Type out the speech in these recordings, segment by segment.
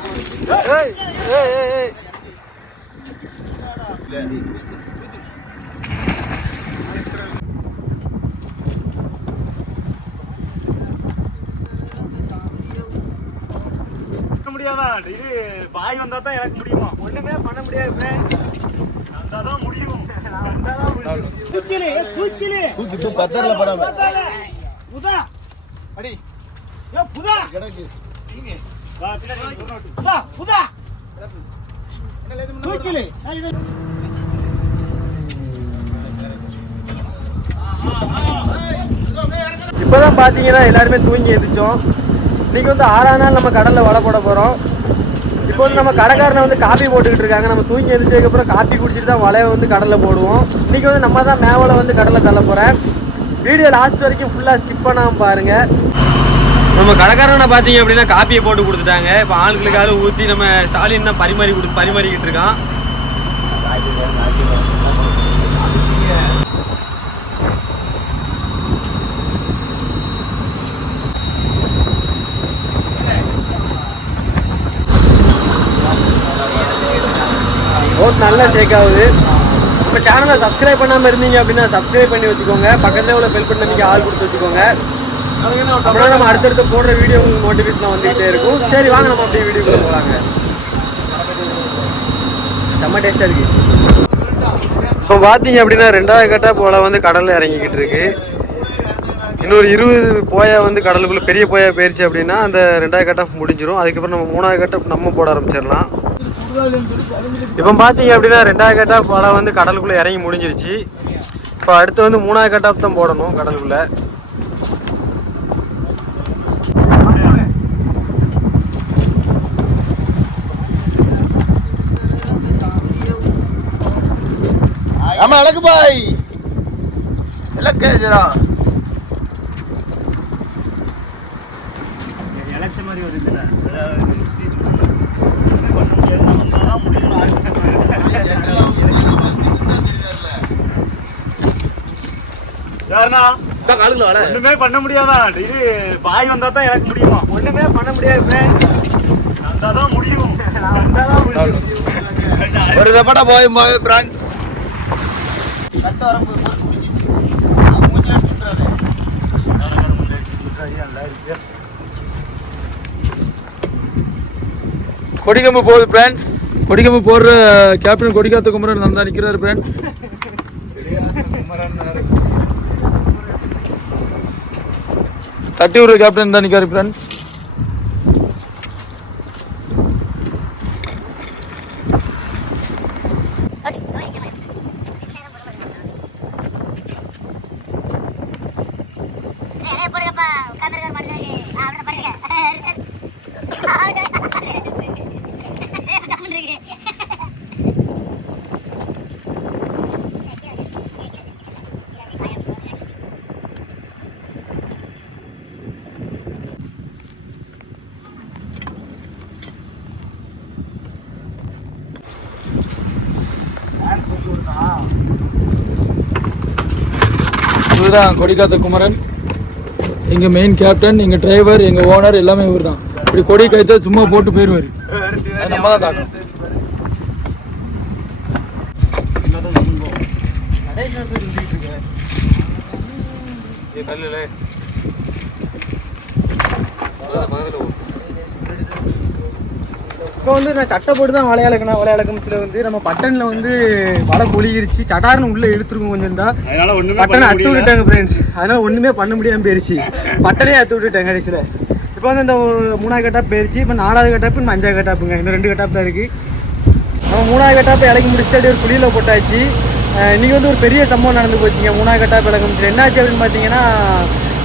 ஏய் ஏய் ஏய் ஏய் பண்ண முடியாதா இது பாய் வந்தா தான் எனக்கு முடியுமா ஒண்ணுமே பண்ண முடியாது. வந்தாதான் முடியும் தூக்கிலே, தூக்கிலே. தூக்கிட்டு பத்தர்ல படாம. புதா. அடி ஏ, புதா. கிடக்கு இப்போதான் பார்த்தீங்கன்னா எல்லாருமே தூங்கி எழுந்திரிச்சோம் இன்றைக்கி வந்து ஆறாம் நாள் நம்ம கடலில் வலை போட போகிறோம் இப்போ வந்து நம்ம கடைக்காரனை வந்து காப்பி போட்டுக்கிட்டு இருக்காங்க. நம்ம தூங்கி எழுந்திரிச்சதுக்கப்புறம் காப்பி குடிச்சிட்டு தான் வலையை வந்து கடலில் போடுவோம். இன்றைக்கி வந்து நம்ம தான் மேவலை வந்து கடலில் தள்ள போகிறேன் வீடியோ லாஸ்ட் வரைக்கும் ஃபுல்லாக ஸ்கிப் பண்ணாமல் பாருங்கள் நம்ம கடைக்காரனை பார்த்தீங்க அப்படின்னா காப்பியை போட்டு கொடுத்துட்டாங்க. இப்போ ஆளுகளுக்கு ஊற்றி நம்ம ஸ்டாலின் தான் பரிமாறி கொடு பரிமாறிக்கிட்டு இருக்கான். ஓட் நல்லா ஷேக் ஆகுது. நம்ம சேனலை சப்ஸ்கிரைப் பண்ணாமல் இருந்தீங்க அப்படின்னா சப்ஸ்கிரைப் பண்ணி வச்சுக்கோங்க. பக்கத்துல உள்ள பெல் பண்ணி ஆள் கொடுத்து வச்சுக்கோங்க. அப்படின்னா நம்ம அடுத்தடுத்து போடுற வீடியோ உங்களுக்கு நோட்டிஃபிகேஷன் வந்துகிட்டே இருக்கும். சரி வாங்க நம்ம அப்படியே வீடியோக்குள்ள போகலாங்க. செம்ம டேஸ்ட்டாக இருக்கு. இப்போ பார்த்தீங்க அப்படின்னா ரெண்டாவது கட்டா போல வந்து கடலில் இறங்கிக்கிட்டு இருக்கு. இன்னொரு இருபது போயா வந்து கடலுக்குள்ளே பெரிய போயா போயிடுச்சு அப்படின்னா அந்த ரெண்டாவது கட்டப் முடிஞ்சிடும் அதுக்கப்புறம் நம்ம மூணாவது கட்டப் நம்ம போட ஆரம்பிச்சிடலாம். இப்போ பார்த்தீங்க அப்படின்னா ரெண்டாவது கட்டாப் போல வந்து கடலுக்குள்ளே இறங்கி முடிஞ்சிருச்சு. இப்போ அடுத்து வந்து மூணாவது கட்டாப் தான் போடணும் கடலுக்குள்ளே. ஆமா அழகு பாய். எல்லாம் கேஜரா மாதிரி ஒரு இதுல வள ஒண்ணுமே பண்ண முடியாதா? இது பாய் வந்தா தான் எனக்கு முடியுமா? ஒன்றுமே பண்ண முடியாது வந்தாதான் முடியும். ஒரு தப்படா போய் போய் பிரான்ஸ் கட்ட வரும்போது போட்டு குடிச்சிட்டு கொடிகம்பு போகுது ஃப்ரெண்ட்ஸ் கொடிகம்பு போடுற கேப்டன் கொடிக்காத்த குமரன் நந்தா நிற்கிறாரு ஃப்ரெண்ட்ஸ் தட்டி விடுற கேப்டன் தான் நிற்காரு ஃப்ரெண்ட்ஸ் இவர்தான் கொடிக்காத்த குமரன். எங்கள் மெயின் கேப்டன் எங்கள் டிரைவர் எங்கள் ஓனர் எல்லாமே இவர் தான் இப்படி கொடி கைத்த சும்மா போட்டு போயிடுவார் நம்ம தான் தாக்கணும். இப்போ வந்து நான் சட்டை போட்டு தான் வலைய இழக்கணும் வலைய இழக்கமிச்சில் வந்து நம்ம பட்டனில் வந்து வலை பொலிகிருச்சு சட்டார்னு உள்ளே இழுத்துருக்கும் கொஞ்சம் ஒண்ணுமே பட்டனை அத்து விட்டுட்டாங்க ஃப்ரெண்ட்ஸ் அதனால ஒன்றுமே பண்ண முடியாமல் போயிருச்சு. பட்டனே அத்து விட்டுட்டாங்க கடைசியில். இப்போ வந்து இந்த ஒரு மூணாவது கட்டாப் போயிருச்சு. இப்போ நாலாவது கட்டாப்பு இன்னும் அஞ்சாவது கட்டாப்புங்க. இன்னும் ரெண்டு கட்டாப் தான் இருக்குது நம்ம மூணாவது கட்டாப்பு இலக்கி முடிச்சுட்டு ஒரு குழியில் போட்டாச்சு. அஹ் இன்னைக்கு வந்து ஒரு பெரிய சம்பவம் நடந்து போச்சுங்க. மூணாவது கட்டாப்பு இலக்க முடிச்சு என்னாச்சு அப்படின்னு பார்த்தீங்கன்னா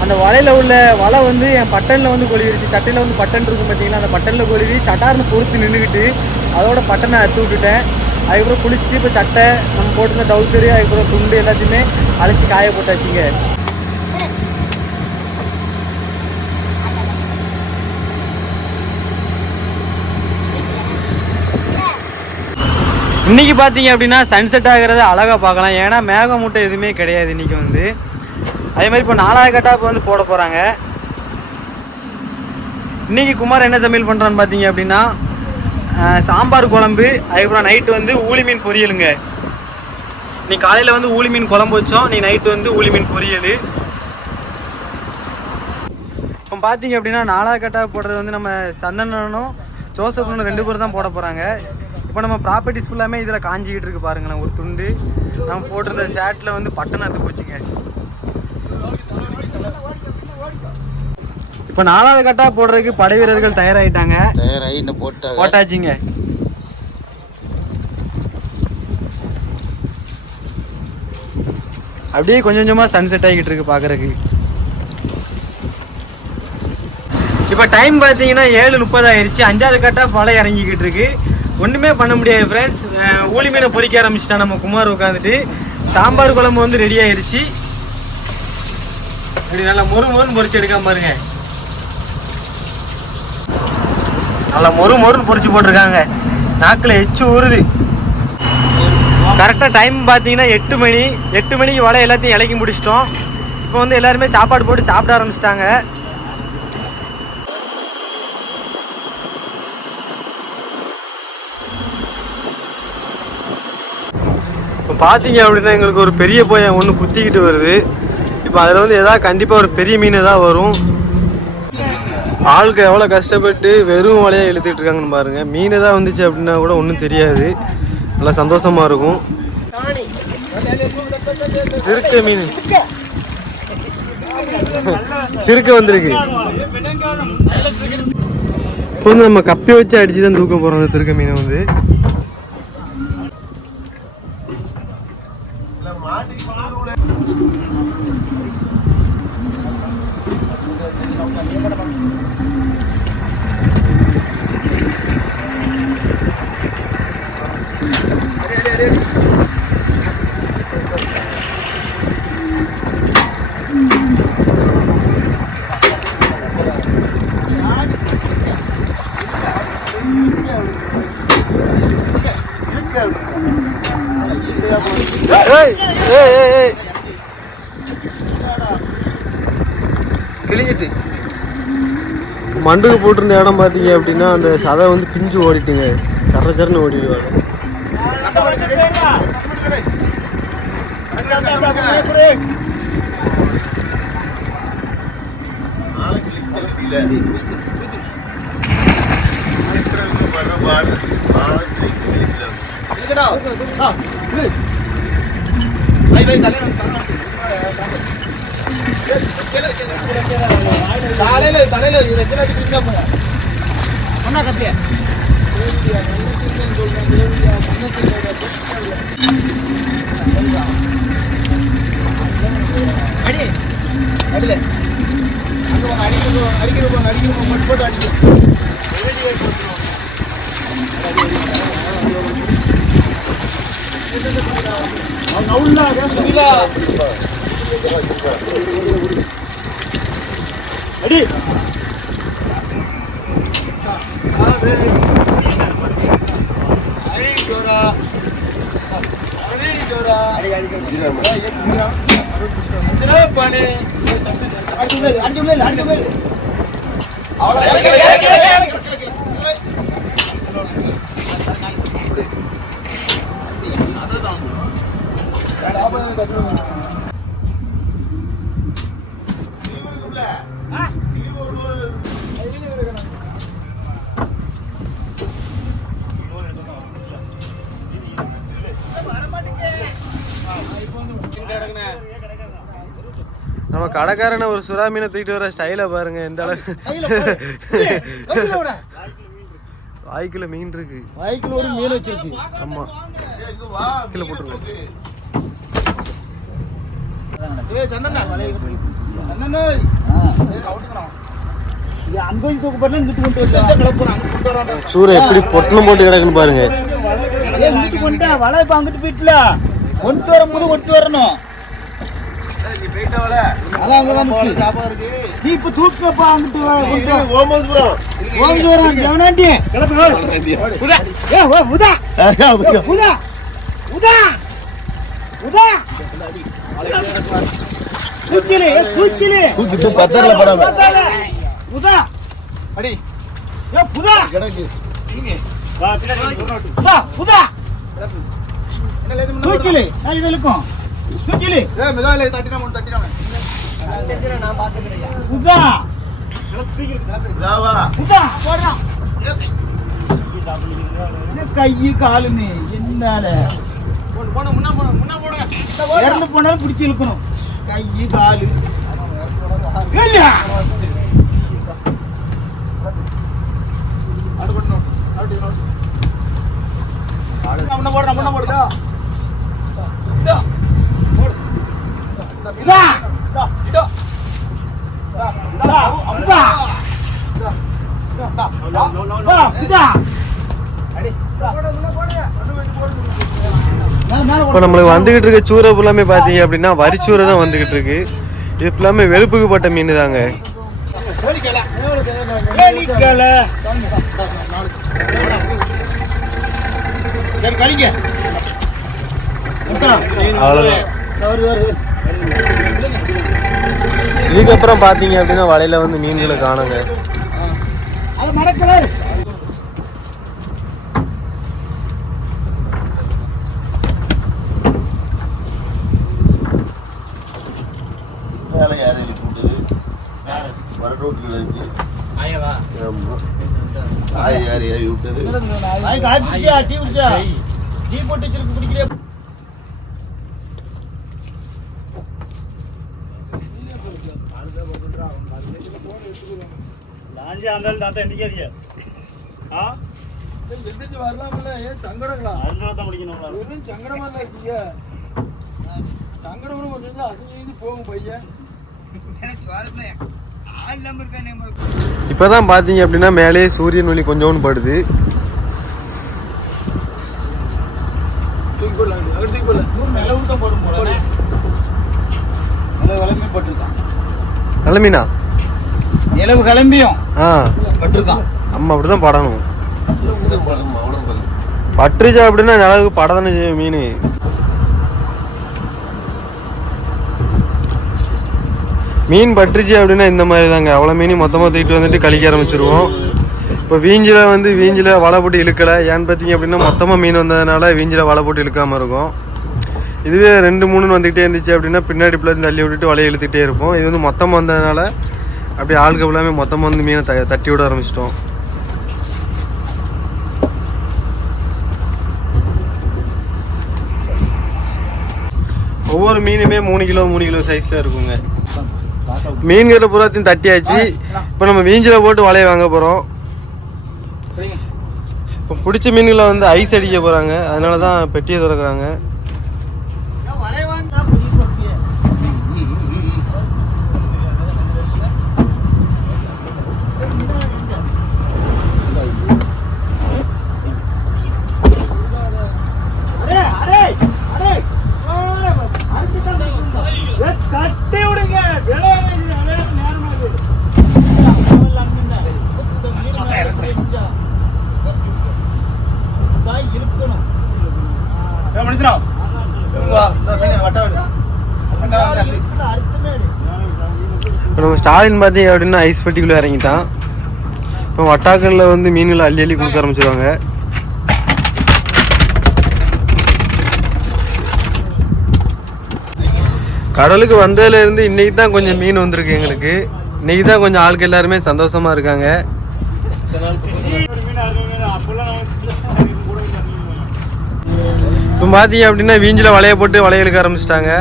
அந்த வலையில் உள்ள வலை வந்து என் பட்டனில் வந்து கொழுவிடுச்சு சட்டையில் வந்து பட்டன் இருக்கும் பார்த்தீங்கன்னா அந்த பட்டனில் கொழுவி சட்டார்னு பொறுத்து நின்றுக்கிட்டு அதோட பட்டனை அறுத்து விட்டுட்டேன். அதுக்கப்புறம் குளிச்சுட்டு இப்போ சட்டை நம்ம போட்டிருந்த டவுசரு அதுக்கப்புறம் துண்டு எல்லாத்தையுமே அழைச்சி காய போட்டாச்சுங்க. இன்றைக்கி பார்த்தீங்க அப்படின்னா சன்செட் ஆகிறத அழகாக பார்க்கலாம். ஏன்னா மேகமூட்டம் எதுவுமே கிடையாது இன்னைக்கு வந்து. அதே மாதிரி இப்போ நாலாவது கட்டாப்பு வந்து போட போகிறாங்க இன்னைக்கு குமார் என்ன சமையல் பண்ணுறான்னு பார்த்தீங்க அப்படின்னா சாம்பார் குழம்பு அதுக்கப்புறம் நைட்டு வந்து ஊளி மீன் பொரியலுங்க. நீ காலையில் வந்து ஊளி மீன் குழம்பு வச்சோம் நீ நைட்டு வந்து ஊளி மீன் பொரியல். இப்போ பார்த்தீங்க அப்படின்னா நாலாவது கட்டா போடுறது வந்து நம்ம சந்தனனும் ஜோசப்னு ரெண்டு பேரும் தான் போட போகிறாங்க இப்போ நம்ம ப்ராப்பர்ட்டிஸ் ஃபுல்லாமே இதில் காஞ்சிக்கிட்டு இருக்கு பாருங்களேன் ஒரு துண்டு. நம்ம போட்டிருந்த ஷர்ட்டில் வந்து பட்டன் அத்து போச்சுங்க. இப்போ நாலாவது கட்டா போடுறதுக்கு படை வீரர்கள் தயாராகிட்டாங்க தயாராகி இன்னும் போட்டாங்க. போட்டாச்சுங்க. அப்படியே கொஞ்சம் கொஞ்சமாக சன்செட் ஆகிக்கிட்டு இருக்கு பார்க்கறதுக்கு இப்போ டைம் பார்த்தீங்கன்னா ஏழு முப்பது ஆயிடுச்சு அஞ்சாவது கட்டா பழம் இறங்கிக்கிட்டு இருக்கு. ஒன்றுமே பண்ண முடியாது ஃப்ரெண்ட்ஸ் ஊளி மீனை பொரிக்க ஆரம்பிச்சிட்டா நம்ம குமார் உட்காந்துட்டு சாம்பார் குழம்பு வந்து ரெடி ஆயிடுச்சு இப்படி நல்லா மொறு மொறுன்னு பொரிச்சு எடுக்காம பாருங்க. நல்லா மொறு மொறுன்னு பொரிச்சு போட்டிருக்காங்க. நாக்கில் எச்சு ஊறுது. கரெக்டாக டைம் பார்த்தீங்கன்னா எட்டு மணி எட்டு மணிக்கு வடை எல்லாத்தையும் இலக்கி முடிச்சிட்டோம். இப்போ வந்து எல்லாருமே சாப்பாடு போட்டு சாப்பிட ஆரம்பிச்சிட்டாங்க. இப்போ பார்த்தீங்க அப்படின்னா எங்களுக்கு ஒரு பெரிய போயம் ஒன்று குத்திக்கிட்டு வருது. இப்போ அதில் வந்து எதாவது கண்டிப்பாக ஒரு பெரிய மீன் தான் வரும். ஆளுக்கு எவ்வளோ கஷ்டப்பட்டு வெறும் வலையாக இழுத்துட்டு இருக்காங்கன்னு பாருங்க. மீன் தான் வந்துச்சு அப்படின்னா கூட ஒன்றும் தெரியாது. நல்லா சந்தோஷமா இருக்கும். சிறுக்க மீன். சிறுக்க வந்திருக்கு. இப்போ வந்து நம்ம கப்பி வச்சு அடிச்சு தான் தூக்க போகிறோம் அந்த திருக்க மீனை வந்து. மண்டுக்கு போட்டிருந்த இடம் பார்த்தீங்க அப்படின்னா அந்த சதை வந்து பிஞ்சு ஓடிட்டுங்க சர சரன்னு ஓடிடுவாங்க தலையில தலையில இதுல கீழே வச்சு பிடிச்சா போங்க அடி. அடியில. அங்க போங்க அடிக்கிற அடிக்கிற போங்க அடிக்கிற போங்க மட்டும் போட்டு அடிக்க. அடிச்சு அடி அடிச்சு மேல அடிச்சு மேல நம்ம கடைக்காரனை ஒரு சுறா மீனை தூக்கிட்டு வர ஸ்டைலை பாருங்க எந்த அளவுக்கு. வாய்க்குள்ள மீன் இருக்கு. வாய்க்குள்ள ஒரு மீன் வச்சிருக்கு. ஆமா. கீழே போட்டுருங்க. ஏய் சந்தனா சந்தனா இது அங்க தூக்கு பண்ணா இங்கிட்டு கொண்டு வந்து கிளப்புறான் அங்க கொண்டு வரான் சூரை எப்படி பொட்டலம் போட்டு கிடக்குன்னு பாருங்க. வலை இப்ப அங்கிட்டு போயிட்டுல. கொண்டு வரும்போது கொண்டு வரணும். நீ இப்ப தூக்கப்பா அங்கிட்டு. ஓம்பு வரான் ஜெவனாண்டி உதா உதா உதா உதா ஏ, தூக்கிலே தூக்கிட்டு பத்தரில் படாம பத்தால. உதா அடி ஏ புதா கிடக்கு வா பின்னாடி உள்ள விட்டு. உதா உதா தூக்கிலு. நான் இது இழுக்கும் தூக்கிலு. உதா. கையு காலுன்னு என்னால? இறந்து போனாலும் பிடிச்சி இழுக்கணும். கையு காலு. இல்லையா? இதா. இதா. இதா. வா, இதா. மேல, மேல இப்போ நம்மளுக்கு வந்துகிட்டு இருக்க சூரை ஃபுல்லாமே பார்த்தீங்க அப்படின்னா வரிச்சூரை தான் வந்துகிட்டு இருக்கு. இது ஃபுல்லாமே வெளுப்புக்கு பட்ட மீன் தாங்க. அவ்வளோதான். இதுக்கப்புறம் பார்த்தீங்க அப்படின்னா வலையில வந்து மீன்களை காணுங்க. லாஞ்சி அந்த தாத்தா எந்திக்காதீங்க. ஆ? எந்திரிச்சு வரலாம்ல ஏன் சங்கடங்களா அருந்தோட தான் முடிக்கணும். வெறும் சங்கடமா தான் இருக்கீங்க சங்கடம் கொஞ்சம் அசைஞ்சு போகும் பையன் இப்போதான் பார்த்தீங்க அப்படின்னா மேலே சூரியன் ஒளி கொஞ்சோண்டு படுது தூக்கி போடலாம் அங்கே தூக்கி போடல நிலவு தான் போடும் போல நிலவு கிளம்பி பட்டிருக்கான் மீனா நிலவு கிளம்பியும். ஆ. பட்டிருக்கான். நம்ம அப்படிதான் படணும். பட்டுருச்சா அப்படின்னா நிலவுக்கு படதானே செய்யும் மீன். மீன் பட்டுருச்சு அப்படின்னா இந்த மாதிரி தாங்க அவ்வளோ மீன் மொத்தமாக தூக்கிட்டு வந்துட்டு கழிக்க ஆரம்பிச்சிருவோம். இப்போ வீஞ்சில வந்து வீஞ்சில வலை போட்டு இழுக்கலை. ஏன்னு பார்த்தீங்க அப்படின்னா மொத்தமாக மீன் வந்ததுனால வீஞ்சில வலை போட்டு இழுக்காமல் இருக்கும். இதுவே ரெண்டு மூணுன்னு வந்துக்கிட்டே இருந்துச்சு அப்படின்னா பின்னாடி பிள்ளை தள்ளி விட்டுட்டு வலையை இழுத்துக்கிட்டே இருப்போம். இது வந்து மொத்தமாக வந்ததுனால அப்படியே ஆளுக்கு எல்லாமே மொத்தமாக வந்து மீனை த தட்டி விட ஆரம்பிச்சிட்டோம். ஒவ்வொரு மீனுமே மூணு கிலோ மூணு கிலோ சைஸில் இருக்குங்க. மீன்களை பூராத்தையும் தட்டியாச்சு. இப்போ நம்ம வீஞ்சில போட்டு வலையை வாங்க போகிறோம் இப்போ பிடிச்ச மீன்களை வந்து ஐஸ் அடிக்க போகிறாங்க அதனால தான் பெட்டியை திறக்கிறாங்க. இப்போ நம்ம ஸ்டாலின் பார்த்தீங்க அப்படின்னா ஐஸ் பெட்டிக்குள்ளே இறங்கிட்டான். இப்போ வட்டாக்கல்ல வந்து மீன்களை அள்ளி அள்ளி கொடுக்க ஆரம்பிச்சிருவாங்க. கடலுக்கு வந்ததுல இருந்து இன்னைக்கு தான் கொஞ்சம் மீன் வந்திருக்கு எங்களுக்கு. இன்னைக்கு தான் கொஞ்சம் ஆளுக்கு எல்லாருமே சந்தோஷமா இருக்காங்க ஒரு மீன் அறுபது மீன் அப்பெல்லாம் நம்ம கூட இல்லை மீன் இப்போ பார்த்தீங்க அப்படின்னா வீஞ்சில வலைய போட்டு வலைய இழுக்க ஆரம்பிச்சிட்டாங்க.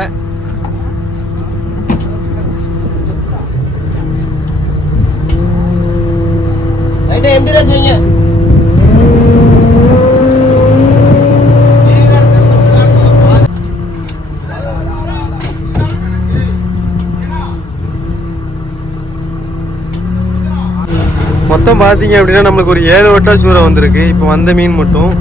மொத்தம் பார்த்தீங்க அப்படின்னா நம்மளுக்கு ஒரு ஏழு வட்டா சூறை வந்திருக்கு. இப்போ வந்த மீன் மட்டும்.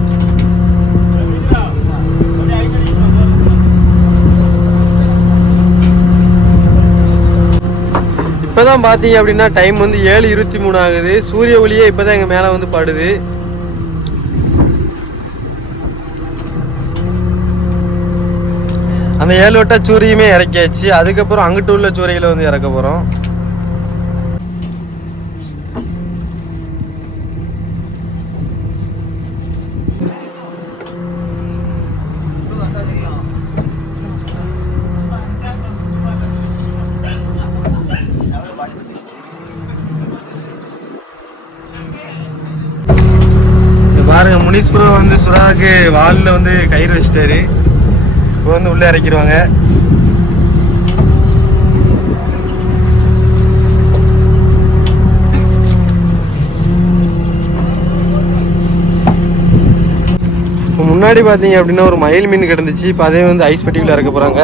இப்போதான் பார்த்தீங்க அப்படின்னா டைம் வந்து ஏழு இருபத்தி மூணு ஆகுது. சூரிய ஒளியே இப்போதான் எங்கள் மேலே வந்து படுது. அந்த ஏழு வட்ட சூரியுமே இறக்கியாச்சு. அதுக்கப்புறம் அங்கிட்டு உள்ள சூரியில் வந்து இறக்க போகிறோம் பாருங்க முனீஸ்வரம் வந்து சுறாவுக்கு வாலில் வந்து கயிறு வச்சிட்டாரு. இப்போ வந்து உள்ளே இறக்கிடுவாங்க. இப்போ முன்னாடி பார்த்தீங்க அப்படின்னா ஒரு மயில் மீன் கிடந்துச்சு. இப்போ அதே வந்து ஐஸ் பெட்டிக்குள்ள இறக்க போகிறாங்க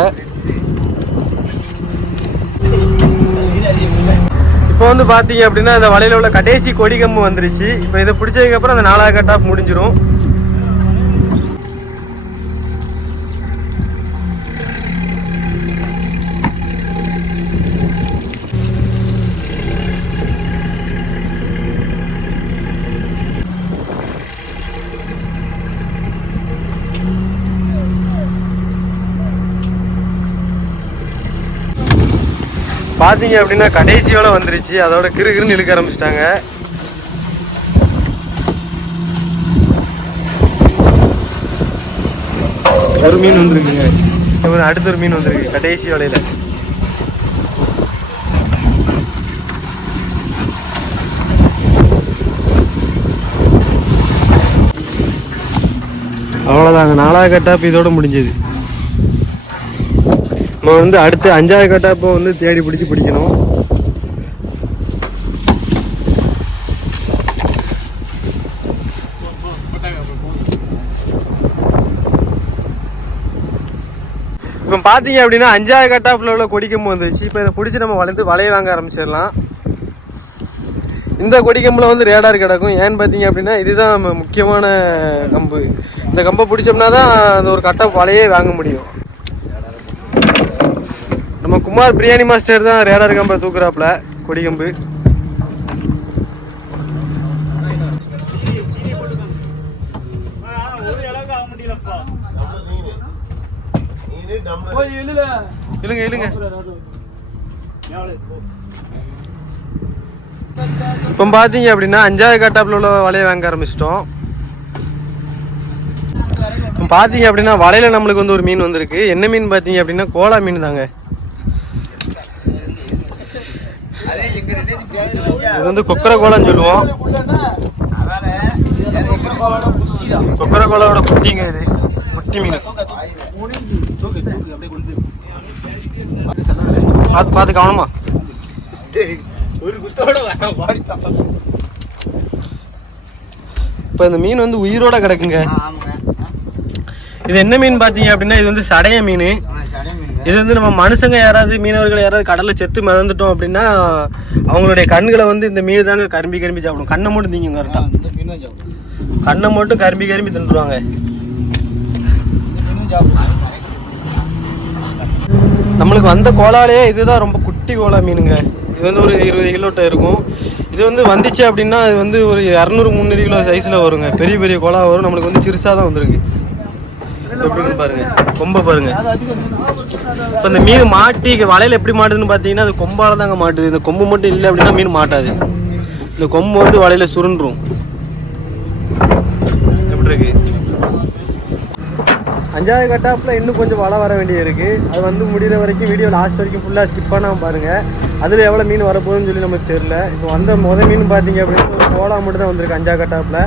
இப்போ வந்து பார்த்தீங்க அப்படின்னா அந்த வலையில் உள்ள கடைசி கொடி கம்பு வந்துருச்சு. இப்போ இதை பிடிச்சதுக்கப்புறம் அந்த நாலாவது கட் ஆஃப் முடிஞ்சிடும் பார்த்தீங்க அப்படின்னா கடைசியோட வந்துருச்சு. அதோட கிறுகிறுன்னு இழுக்க ஆரம்பிச்சிட்டாங்க. ஒரு மீன் வந்துருக்குங்க அடுத்த ஒரு மீன் வந்திருக்கு. கடைசி வலையில. அவ்வளோதாங்க நாலாவது கட்டாப் இதோட முடிஞ்சது. நம்ம வந்து அடுத்து அஞ்சாவது கட்டாப்போ வந்து தேடி பிடிச்சி பிடிக்கணும். இப்போ பார்த்தீங்க அப்படின்னா அஞ்சாவது கட்டாப்பில் உள்ள கொடிக்கம்பு வந்துச்சு இப்போ இதை பிடிச்சி நம்ம வளர்ந்து வளைய வாங்க ஆரம்பிச்சிடலாம். இந்த கொடிக்கம்பில் வந்து ரேடார் கிடக்கும். ஏன்னு பார்த்தீங்க அப்படின்னா இதுதான் நம்ம முக்கியமான கம்பு. இந்த கம்பை பிடிச்சோம்னா தான் அந்த ஒரு கட்டா வலையே வாங்க முடியும். நம்ம குமார் பிரியாணி மாஸ்டர் தான் ரேடார் கம்பை தூக்குறாப்புல. கொடிகம்பு இல்லைங்க இல்லைங்க இப்போ பார்த்தீங்க அப்படின்னா அஞ்சாவது கட்டாப்பில் உள்ள வலையை வாங்க ஆரம்பிச்சிட்டோம். இப்போ பார்த்தீங்க அப்படின்னா வலையில் நம்மளுக்கு வந்து ஒரு மீன் வந்திருக்கு. என்ன மீன் பார்த்தீங்க அப்படின்னா கோலா மீன் தாங்க. இது வந்து கொக்கர கோலான்னு சொல்லுவோம் கொக்கர கோலாவோட குட்டிங்க இது. குட்டி மீன். பார்த்து பார்த்து கவனமா. இப்போ இந்த மீன் வந்து உயிரோட கிடக்குங்க. இது என்ன மீன் பார்த்தீங்க அப்படின்னா இது வந்து சடைய மீன். இது வந்து நம்ம மனுஷங்க யாராவது மீனவர்கள் யாராவது கடலில் செத்து மிதந்துட்டோம் அப்படின்னா அவங்களுடைய கண்களை வந்து இந்த மீன் தாங்க கரும்பி கரும்பி சாப்பிடும். கண்ணை மட்டும் திங்க கரெக்டாக கண்ணை மட்டும் கரும்பி கரும்பி தின்றுவாங்க நம்மளுக்கு வந்த கோலாலே இதுதான். ரொம்ப குட்டி கோலா மீனுங்க. இது வந்து ஒரு இருபது கிலோட்ட இருக்கும். இது வந்து வந்துச்சு அப்படின்னா இது வந்து ஒரு இரநூறு முந்நூறு கிலோ சைஸில் வருங்க. பெரிய பெரிய கோலா வரும். நம்மளுக்கு வந்து சிறுசாக தான் வந்திருக்கு எப்படின்னு பாருங்க? கொம்பை பாருங்க. இப்போ இந்த மீன் மாட்டி வலையில் எப்படி மாட்டுதுன்னு பார்த்தீங்கன்னா அது கொம்பால தாங்க மாட்டுது. இந்த கொம்பு மட்டும் இல்லை அப்படின்னா மீன் மாட்டாது. இந்த கொம்பு வந்து வலையில் சுருண்டுரும். எப்படி இருக்கு? அஞ்சாவது கட்டாப்பில் இன்னும் கொஞ்சம் வலை வர வேண்டியது இருக்குது அது வந்து முடிகிற வரைக்கும் வீடியோ லாஸ்ட் வரைக்கும் ஃபுல்லாக ஸ்கிப் பண்ணாமல் பாருங்கள் அதில் எவ்வளோ மீன் வரப்போகுதுன்னு சொல்லி நமக்கு தெரில இப்போ வந்த முத மீன் பார்த்தீங்க அப்படின்னா ஒரு கோலா மட்டும் தான் வந்திருக்கு அஞ்சாவது கட்டாப்பில்.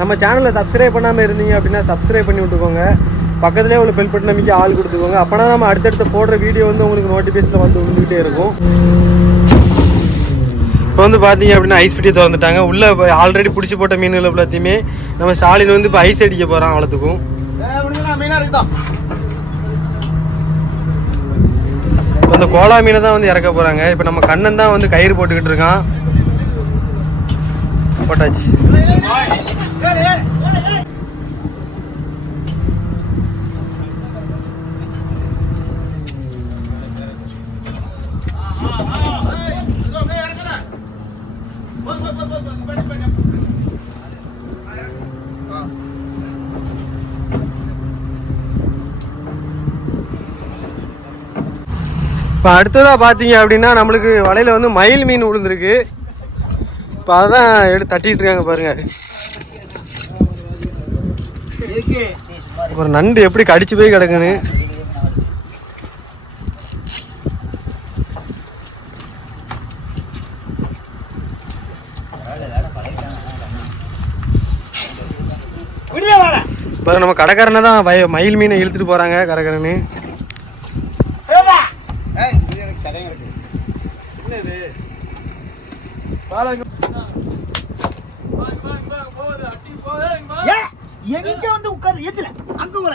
நம்ம சேனலை சப்ஸ்கிரைப் பண்ணாமல் இருந்தீங்க அப்படின்னா சப்ஸ்கிரைப் பண்ணி விட்டுக்கோங்க. பக்கத்துலேயே உள்ள பெல் பட்டன் நம்பிக்கை ஆள் கொடுத்துக்கோங்க. அப்போனா நம்ம அடுத்தடுத்து போடுற வீடியோ வந்து உங்களுக்கு நோட்டிஃபிகேஷனில் வந்து வந்துக்கிட்டே இருக்கும். இப்போ வந்து பார்த்தீங்க அப்படின்னா ஐஸ் பெட்டியை திறந்துட்டாங்க. உள்ளே ஆல்ரெடி பிடிச்சி போட்ட மீன்கள் எல்லாத்தையுமே நம்ம ஸ்டாலின் வந்து இப்போ ஐஸ் அடிக்க போகிறான் அவ்வளோத்துக்கும் அந்த கோலா மீனை தான் வந்து இறக்க போகிறாங்க இப்போ நம்ம கண்ணன் தான் வந்து கயிறு போட்டுக்கிட்டு இருக்கான். போட்டாச்சு. இப்போ அடுத்ததாக பார்த்தீங்க அப்படின்னா நம்மளுக்கு வலையில் வந்து மயில் மீன் விழுந்திருக்கு இப்போ அதான் எடுத்து தட்டிகிட்டு இருக்காங்க பாருங்க. ஒரு நண்டு எப்படி கடிச்சு போய் கிடக்குன்னு? பாரு நம்ம கடைக்காரனை தான் வய மயில் மீனை இழுத்துட்டு போறாங்க கடைக்காரனு. ஏன் எங்க வந்து உட்காரு? எதுல அங்க வர.